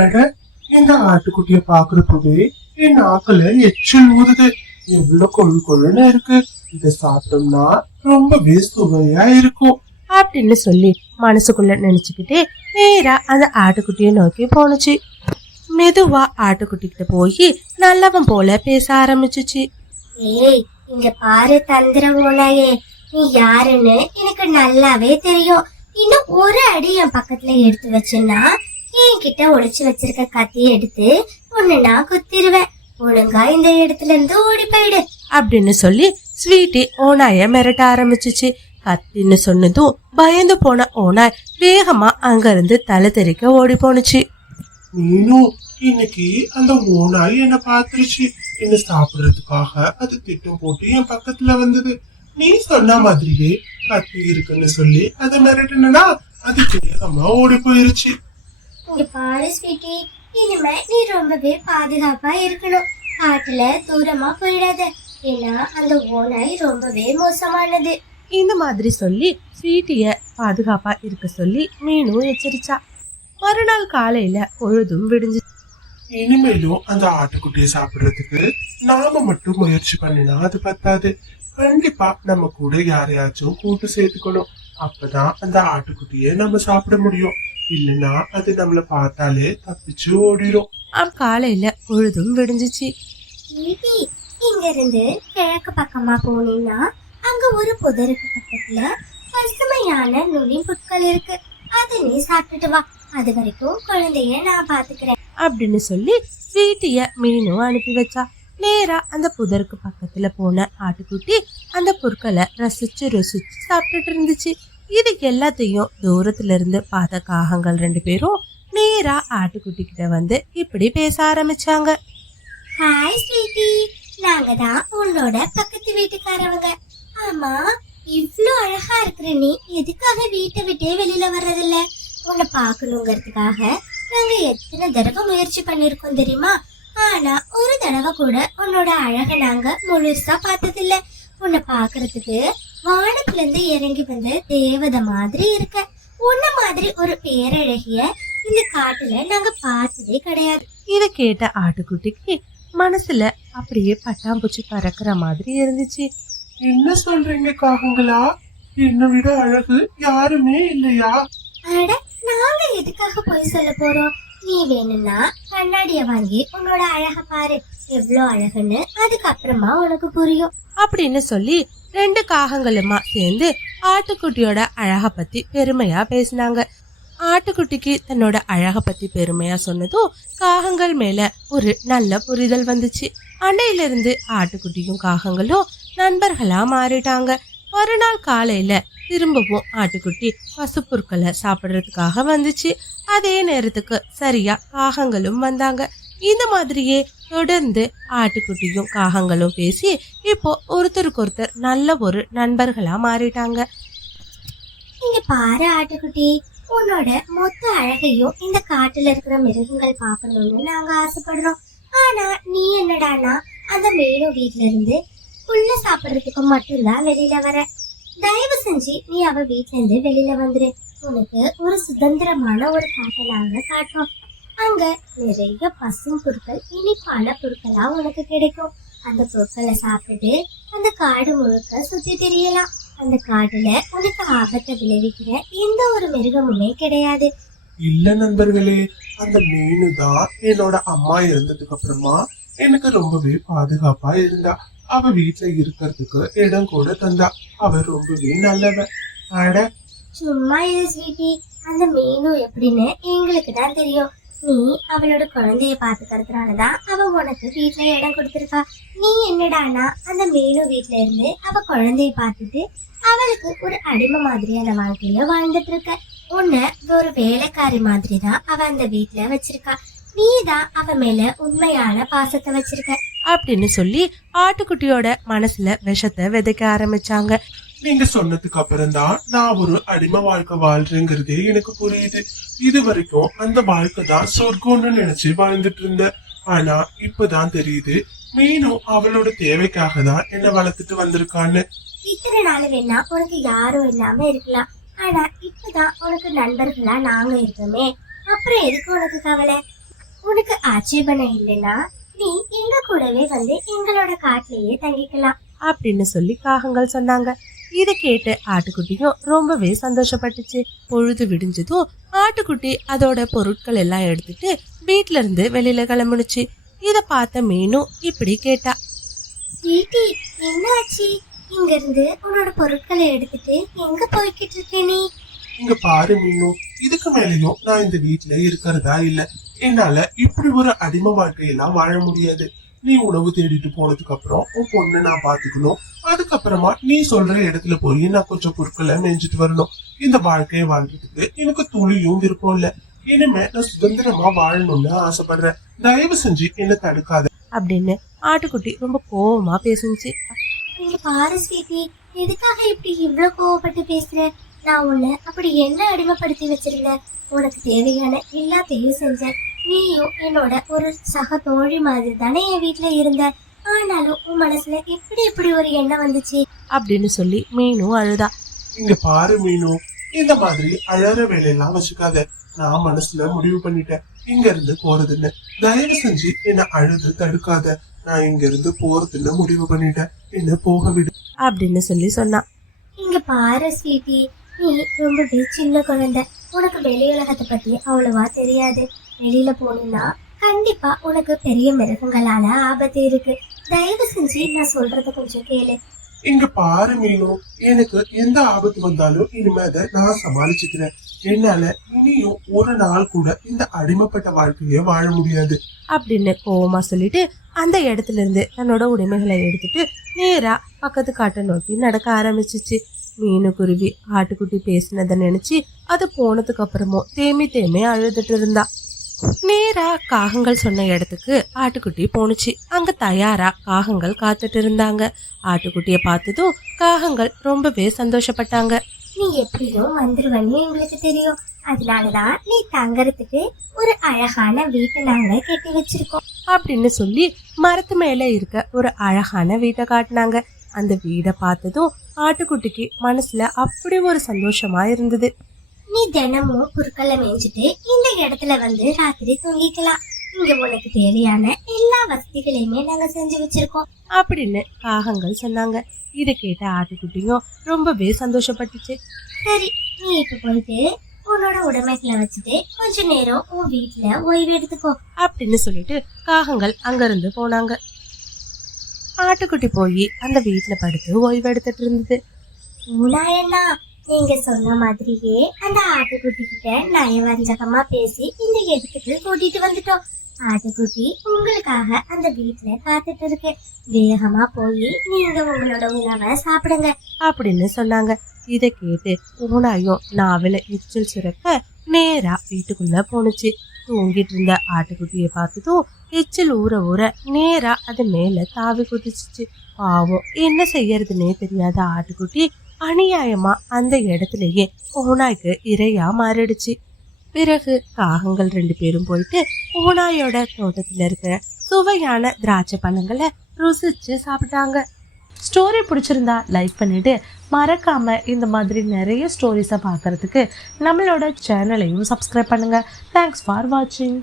அட, இந்த ஆட்டுக்குட்டிய பாக்குறப்பவே என் நாக்குல எச்சில் ஊறுது. எவ்வளவு கொழு கொழுன்னு இருக்கு. இத சாப்பிட்டோம்னா ரொம்பவே சுவையா இருக்கும் அப்படின்னு சொல்லி மனசுக்குள்ள நினைச்சுக்கிட்டே நேரா அந்த ஆட்டுக்குட்டிய நோக்கி போனுச்சு. மெதுவா ஆட்டுக்குட்டி கிட்ட போய் நல்லவன் போல பேச ஆரம்பிச்சுச்சு. ஏய், இங்க பாரு தந்திர ஓனாயே, நீ யாருன்னு எனக்கு நல்லாவே தெரியும். இன்னும் ஒரு அடி என் பக்கத்துல எடுத்து வச்சுன்னா என்கிட்ட ஒளிச்சு வச்சிருக்க கத்தியை எடுத்து உன்னை நான் குத்திருவேன். ஒழுங்கா இந்த இடத்துல இருந்து ஓடி போயிடு அப்படின்னு சொல்லி ஸ்வீட்டி ஓனாய மிரட்ட ஆரம்பிச்சுச்சு. கத்தின்னு சொன்னதும் பயந்து போன ஓனாய் வேகமா அங்க இருந்து தலை தெறிக்க ஓடி போனுச்சு. மீனு, இன்னைக்கு அந்த ஓனாய் என்ன பாத்துருச்சு. என்ன சாப்பிடுறதுக்காக அது திட்டம் போட்டு என் பக்கத்துல வந்தது. நீ சொன்ன மாதிரியே கத்தி இருக்குன்னு சொல்லி அதை மிரட்டினா அது வேகமா ஓடி போயிருச்சு. இங்க பாரு ஸ்வீட்டி, இனிமே நீ ரொம்பவே பாதுகாப்பா இருக்கணும். காட்டுல தூரமா போயிடாத, ஏன்னா அந்த ஓனாய் ரொம்பவே மோசமானது. இந்த மாதிரி சொல்லி ஸ்வீட்டிய பாதுகாப்பா இருக்க சொல்லி மீனும் எச்சரிச்சா. மறுநாள் காலையில பொழுதும் விடிஞ்சு. இனிமேலும் அந்த ஆட்டுக்குட்டியை சாப்பிடுறதுக்கு நாம மட்டும் முயற்சி பண்ணினா அது பத்தாது. கண்டிப்பா நம்ம கூட யாரையாச்சும் கூட்டு சேர்த்துக்கணும். அப்பதான் அந்த ஆட்டுக்குட்டியை நம்ம சாப்பிட முடியும். இல்லைன்னா அது நம்மள பார்த்தாலே தப்பிச்சு ஓடிடும். காலையில பொழுதும் விடிஞ்சிச்சு. ஸ்வீட்டி, இங்க இருந்து கிழக்கு பக்கமா போனீங்கன்னா அங்க ஒரு புதருக்கு பக்கத்துல பசுமையான நுனி புட்கள் இருக்கு. அதை நீ சாப்பிட்டுட்டு வா. அது வரைக்கும் குழந்தைய நான் பாத்துக்கிறேன் அப்படின்னு சொல்லி ஸ்வீட்டிய மீனும் அனுப்பி வச்சா. நேரா அந்த புதருக்கு பக்கத்துல போன ஆட்டுக்குட்டி அந்த புற்களை ரசிச்சு ருசிச்சு சாப்பிட்டுட்டு இருந்துச்சு. இது எல்லாத்தையும் தூரத்துல இருந்து பார்த்த காகங்கள் 2 பேரும் நேரா ஆட்டுக்குட்டி கிட்ட வந்து இப்படி பேச ஆரம்பிச்சாங்க. ஹாய் ஸ்வீட்டி, நாங்க தான் உன்னோட பக்கத்து வீட்டுக்காரவங்க. ஆமா, இவ்ளோ அழகா இருக்கிற நீ எதுக்காக வீட்டை விட்டே வெளியில வர்றதில்ல? உன்னை பாக்கணுங்கிறதுக்காக நாங்க எத்தனை தடவை முயற்சி பண்ணிருக்கோம் தெரியுமா? ஆனா ஒரு தடவை கூட உன்னோட அழக நாங்க முழுசா பார்த்ததில்ல. உன்னை பாக்குறதுக்கு வானத்துல இருந்து இறங்கி வந்த தேவதை மாதிரி இருக்க. உன்ன மாதிரி ஒரு பேரழகிய இந்த காட்டுல நாங்க பார்த்ததே கிடையாது. இத கேட்ட ஆட்டுக்குட்டிக்கு மனசுல அப்படியே பட்டாம்பூச்சி பறக்கிற மாதிரி இருந்துச்சு. என்ன சொல்றீங்க காகங்களா? என்னை விட அழகு யாருமே இல்லையா? அட, நாங்க எதுக்காக போய் சொல்ல போறோம்? நீ வேணும்னா கண்ணாடிய வாங்கி உன்னோட அழக பாரு, எவ்வளவு அழகுன்னு. அதுக்கப்புறமா உனக்கு புரியும் அப்படின்னு சொல்லி 2 காகங்களுமா சேர்ந்து ஆட்டுக்குட்டியோட அழக பத்தி பெருமையா பேசினாங்க. ஆட்டுக்குட்டிக்கு தன்னோட அழக பத்தி பெருமையா சொன்னதும் காகங்கள் மேல ஒரு நல்ல புரிதல் வந்துச்சு. அன்னையில இருந்து ஆட்டுக்குட்டியும் காகங்களும் நண்பர்களா மாறிட்டாங்க. மறுநாள் காலையில திரும்பவும் ஆட்டுக்குட்டி பசுப்புற்களை சாப்பிடுறதுக்காக வந்துச்சு. அதே நேரத்துக்கு சரியா காகங்களும் வந்தாங்க. இந்த மாதிரியே தொடர்ந்து ஆட்டுக்குட்டியும் காகங்களும் பேசி இப்போ ஒருத்தருக்கு நல்ல ஒரு நண்பர்களா மாறிட்டாங்க. இங்க பாரு ஆட்டுக்குட்டி, உன்னோட மொத்த அழகையும் இந்த காட்டுல இருக்கிற மிருகங்கள் பாக்கணும்னு நாங்க ஆசைப்படுறோம். ஆனா நீ என்னடானா அந்த மீனு வீட்டுல இருந்து புல்ல சாப்பிடுறதுக்கு மட்டும்தான் வெளியில வர. தயவு செஞ்சு நீ அவ வீட்டுல இருந்து வெளியில வந்துரு. உனக்கு ஒரு சுதந்திரமான ஒரு காட்டை நாங்க காட்டுறோம். அங்க நிறைய பசும் பொருட்கள், இனிப்பான பொருட்களா உனக்கு கிடைக்கும். அந்த பொருட்களை சாப்பிட்டு அந்த காடு முழுக்க சுத்தி தெரியலாம். அந்த காட்டுல உனக்கு ஆபத்தை விளைவிக்கிற எந்த ஒரு மிருகமுமே கிடையாது. இல்ல நண்பர்களே, அந்த மீனு தான் என்னோட அம்மா இறந்ததுக்கு அப்புறமா எனக்கு ரொம்பவே பாதுகாப்பா இருந்தா. அவ வீட்டுல இருக்கிறதுக்கு இடம் கூட தந்தா. அவ ரொம்பவே நல்லவ. அட, சும்மா இது ஸ்வீட்டி, அந்த மீனு எப்படின்னு எங்களுக்கு தான் தெரியும். நீ அவளோட குழந்தைய பாத்துக்கிறதுனாலதான் அவ உனக்கு வீட்டுல இடம் கொடுத்திருக்கா. நீ என்னடானா அந்த மீனு வீட்டுல இருந்து அவ குழந்தைய பார்த்துட்டு அவளுக்கு ஒரு அடிமை மாதிரியான வாழ்க்கைய வாழ்ந்துட்டு இருக்க. உன்னை ஒரு வேலைக்காரி மாதிரி தான் அவ அந்த வீட்டுல வச்சிருக்கா. நீ தான் அவ மேல உண்மையான பாசத்தை வச்சிருக்க அப்படின்னு சொல்லி ஆட்டுக்குட்டியோட மனசுல விஷத்தை விதைக்க ஆரம்பிச்சாங்க. நீங்க சொன்னதுக்கு அப்புறம் தான் நான் ஒரு அடிமை வாழ்க்கை வாழ்றேங்கிறதே எனக்கு புரியுது. இது வரைக்கும் அந்த வாழ்க்கை தான் சொர்க்கம்னு நினைச்சு வாழ்ந்துட்டு இருந்தேன். ஆனா இப்பதான் தெரியுது, மீனும் அவளோட தேவைக்காக தான் என்ன வளர்த்துட்டு வந்திருக்கான்னு. இத்தனை நாள் வேணா உனக்கு யாரும் இல்லாம இருக்கலாம். ஆனா இப்பதான் உனக்கு நண்பர்களா நாங்க இருக்கோமே, அப்புறம் எதுக்கு உனக்கு கவலை? உனக்கு ஆட்சேபணம் இல்லைன்னா நீ எங்க கூடவே வந்து எங்களோட காட்டிலேயே தங்கிக்கலாம் அப்படின்னு சொல்லி காகங்கள் சொன்னாங்க. இதை கேட்டு ஆட்டுக்குட்டியும் ரொம்பவே சந்தோஷப்பட்டுச்சு. பொழுது விடிஞ்சதும் ஆட்டுக்குட்டி அதோட பொருட்கள் எல்லாம் எடுத்துட்டு வீட்ல இருந்து வெளியில கிளம்புனுச்சு. இத பார்த்த மீனும் இப்படி கேட்டா, ஸ்வீட்டி, என்னாச்சு? இங்க இருந்து உன்னோட பொருட்களை எடுத்துட்டு எங்க போய்கிட்டு இருக்க நீ? இங்க பாரு மீனு, இதுக்கு மேலயும் நான் இந்த வீட்டுல இருக்கிறதா இல்ல. என்னால இப்படி ஒரு அடிமை வாழ்க்கையெல்லாம் வாழ முடியாது. நீ உணவு தேடிட்டு போனதுக்கு அப்புறம் உன் பொண்ணை நான் பாத்துக்கணும். அதுக்கப்புறமா நீ சொல்ற இடத்துல போய் நான் கொஞ்சம் பொருட்களை மேய்ஞ்சிட்டு வரணும். இந்த வாழ்க்கையை வாழ்றதுக்கு எனக்கு துளியும் விருப்பம் இல்ல. இனிமே நான் சுதந்திரமா வாழணும்னு ஆசைப்படுறேன். தயவு செஞ்சு என்ன தடுக்காத அப்படின்னு ஆட்டுக்குட்டி ரொம்ப கோவமா பேசுச்சு. இங்க பாரு ஸ்வீட்டி, எதுக்காக இப்படி இவ்வளவு கோவப்பட்டு பேசுற? நான் உன்னை அப்படி என்ன அடிமைப்படுத்தி வச்சிருந்தேன்? உனக்கு தேவையான எல்லாத்தையும் செஞ்சேன். நீயும் என்னோட ஒரு சக தோழி மாதிரி தானே என் வீட்டுல இருந்த. ஆனாலும் உன் மனசுல இப்படி ஒரு எண்ணம் வந்துச்சு அப்படின்னு சொல்லி மீனும் அழுதா. இங்க பாரு மீனு, இந்த மாதிரி அழற வேலையெல்லாம் வச்சுக்காத. நான் மனசுல முடிவு பண்ணிட்டேன் இங்க இருந்து போறதுன்னு. தயவு செஞ்சு என்ன அழுது தடுக்காத. நான் இங்க இருந்து போறதுன்னு முடிவு பண்ணிட்டேன். என்ன போக விடு அப்படின்னு சொல்லி சொன்னான். இங்க பாரு ஸ்வீட்டி, நீ ரொம்பவே சின்ன குழந்தை. உனக்கு வெளி உலகத்தை பத்தி அவ்வளவா தெரியாது. வெளியில போனா கண்டிப்பா உனக்கு பெரிய மிருகங்களால ஆபத்து இருக்கு. தயவு செஞ்சு நான் சொல்றத கொஞ்சம் கேளு. இங்க பாரு மீனு, எனக்கு எந்த ஆபத்து வந்தாலும் இனிமே அதை நான் சமாளிச்சுக்கிறேன். என்னால இனியும் ஒரு நாள் கூட இந்த அடிமைப்பட்ட வாழ்க்கைய வாழ முடியாது அப்படின்னு கோவமா சொல்லிட்டு அந்த இடத்துல இருந்து தன்னோட உடைமைகளை எடுத்துட்டு நேரா பக்கத்து காட்டை நோக்கி நடக்க ஆரம்பிச்சிச்சு. மீனுக்குருவி ஆட்டுக்குட்டி பேசினதை நினைச்சு அது போனதுக்கு அப்புறமும் தேமி அழுதுட்டு இருந்தா. நேரா காகங்கள் சொன்ன இடத்துக்கு ஆட்டுக்குட்டி போனுச்சு. அங்க தயாரா காகங்கள் காத்துட்டு இருந்தாங்க. ஆட்டுக்குட்டிய பார்த்ததும் காகங்கள் ரொம்பவே சந்தோஷப்பட்டாங்க. நீ எப்படியும் வந்துருவன்னு எங்களுக்கு தெரியும். அதனாலதான் நீ தங்கறதுக்கு ஒரு அழகான வீட்டை நாங்க கட்டி வச்சிருக்கோம் அப்படின்னு சொல்லி மரத்து மேல இருக்க ஒரு அழகான வீட்டை காட்டினாங்க. அந்த வீடை பார்த்ததும் ஆட்டுக்குட்டிக்கு மனசுல அப்படி ஒரு சந்தோஷமா இருந்தது. நீ தினமும் புற்களை மேய்ஞ்சிட்டு இந்த இடத்துல வந்து ராத்திரி தூங்கிக்கலாம். இங்க உனக்கு தேவையான எல்லா வசதிகளையுமே நாங்க செஞ்சு வச்சிருக்கோம் அப்படின்னு காகங்கள் சொன்னாங்க. இதை கேட்ட ஆட்டுக்குட்டியும் ரொம்பவே சந்தோஷப்பட்டுச்சு. சரி, நீ இப்ப போயிட்டு உன்னோட உடைமைகளை வச்சுட்டு கொஞ்ச நேரம் உன் வீட்டுல ஓய்வு எடுத்துக்கோ அப்படின்னு சொல்லிட்டு காகங்கள் அங்கிருந்து போனாங்க. ஆட்டுக்குட்டி போய் அந்த வீட்டுல படுத்து ஓய்வு எடுத்துட்டு இருந்தது. மூணாயண்ணா, நீங்க சொன்ன மாதிரியே அந்த ஆட்டுக்குட்டி கிட்ட நயவஞ்சகமா பேசி இந்த இடத்துக்கு கூட்டிட்டு வந்துட்டோம். ஆட்டுக்குட்டி உங்களுக்காக அந்த வீட்டுல காத்துட்டு இருக்கு. வேகமா போய் நீங்க உங்களோட உணவை சாப்பிடுங்க அப்படின்னு சொன்னாங்க. இதை கேட்டு ஓனாயும் நாவில எச்சில் சுரக்க நேரா வீட்டுக்குள்ள போனுச்சு. தூங்கிட்டு இருந்த ஆட்டுக்குட்டியை பார்த்ததும் எச்சில் ஊற நேரா அது மேல தாவி குதிச்சிச்சு. பாவம், என்ன செய்யறதுன்னே தெரியாத ஆட்டுக்குட்டி அநியாயமா அந்த இடத்துலயே ஓனாய்க்கு இரையா மாறிடுச்சு. பிறகு காகங்கள் 2 பேரும் போயிட்டு ஓனாயோட தோட்டத்துல இருக்கிற சுவையான திராட்சை பழங்களை ருசிச்சு சாப்பிட்டாங்க. ஸ்டோரி பிடிச்சிருந்தா லைக் பண்ணிட்டு மறக்காம இந்த மாதிரி நிறைய ஸ்டோரிஸை பார்க்கறதுக்கு நம்மளோட சேனலையும் சப்ஸ்கிரைப் பண்ணுங்க. தேங்க்ஸ் ஃபார் வாட்சிங்.